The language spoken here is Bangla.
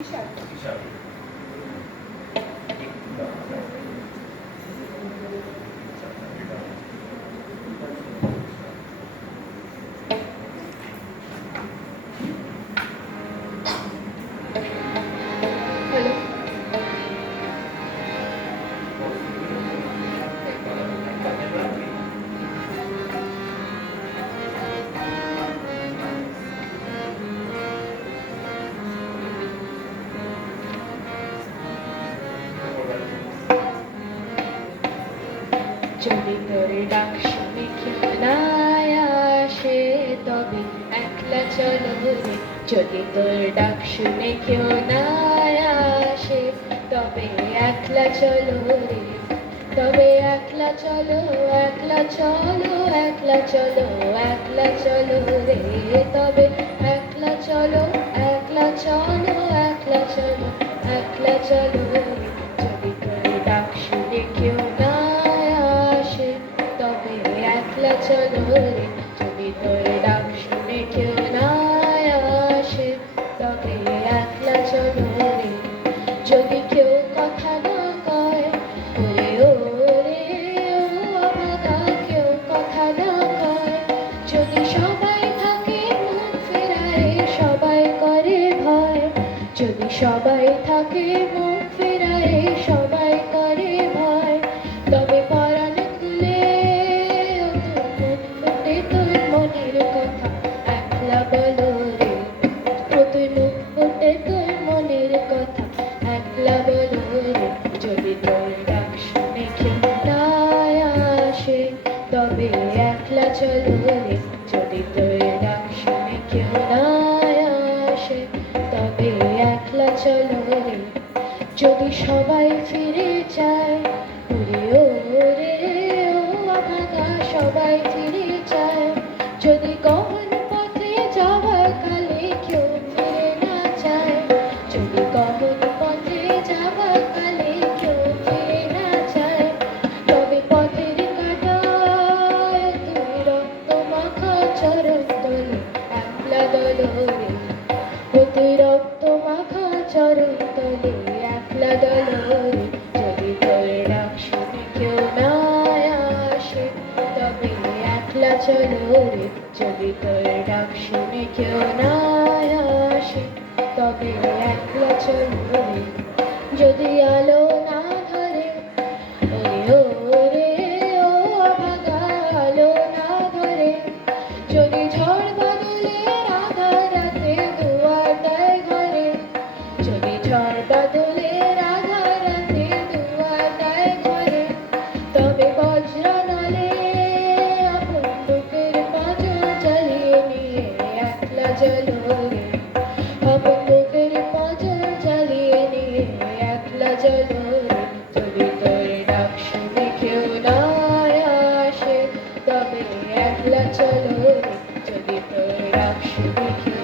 হিসাবে যদি তোর ডাক শুনে কেউ না আসে তবে একলা চলো রে। যদি তোর ডাক শুনে কেউ না আসে তবে একলা চলো রে। তবে একলা চলো, একলা চলো, একলা চলো, একলা চলো রে। তবে একলা চলো, একলা চলো, একলা চলো, একলা চলো রে। যদি তোর ডাক শুনে কেউ না আসে তবে একলা চলো রে। যদি তোর ডাক শুনে কেউ না আসে তবে একলা চলো রে। যদি কেউ কথা না কয় ওরে ওরে ও অভাগা, কেউ কথা না কয়। যদি সবাই থাকে মুখ ফেরায়, সবাই করে ভয়। যদি সবাই থাকে মুখ ফেরায়, সবাই করে ভয়। তবে পরাণ খুলে ও তুই মুখ ফুটে তোর মনের কথা একলা বলো রে। ও তুই মুখ ফুটে তোর মনের কথা একলা বলো রে। যদি তোর ডাক শুনে কেউ না আসে তবে একলা চলো রে। যদি তোর ডাক শুনে কেউ না আসে তবে একলা চলো রে। যদি সবাই ফিরে যায় ওরে ওরে ও অভাগা, সবাই ফিরে যায়। যদি গহন পথে যাওয়া কালে কেউ ফিরে না যায়। যদি গহন পথে যাওয়া কালে কেউ ফিরে না যায়। তবে পথের কাঁটায় তুই রক্ত মাখা চরণ তলে একলা দলো রে। ও তুই রক্ত মাখা চরণ তলে একলা দলো রে। যদি তোর ডাক শুনে কেউ না আসে তবে একলা চলো রে। যদি তোর ডাক শুনে কেউ না আসে তবে একলা চলো রে। যদি আলো না ধরে ওরে ওরে ও অভাগা, আলো না ধরে। যদি ঝড় বাদলের আধার রাতে দুয়ার দেয় ঘরে। যদি ঝড় বাদলের আধার রাতে দুয়ার দেয় ঘরে। তবে বজ্র নলে আপন বুকের পাঁজর জ্বালিয়ে নিয়ে একলা চলো রে। আপন বুকের পাঁজর জ্বালিয়ে নিয়ে একলা চলো রে। যদি তোর ডাক শুনে কেউ না আসে তবে একলা চলো রে। যদি তোর ডাক শুনে কেউ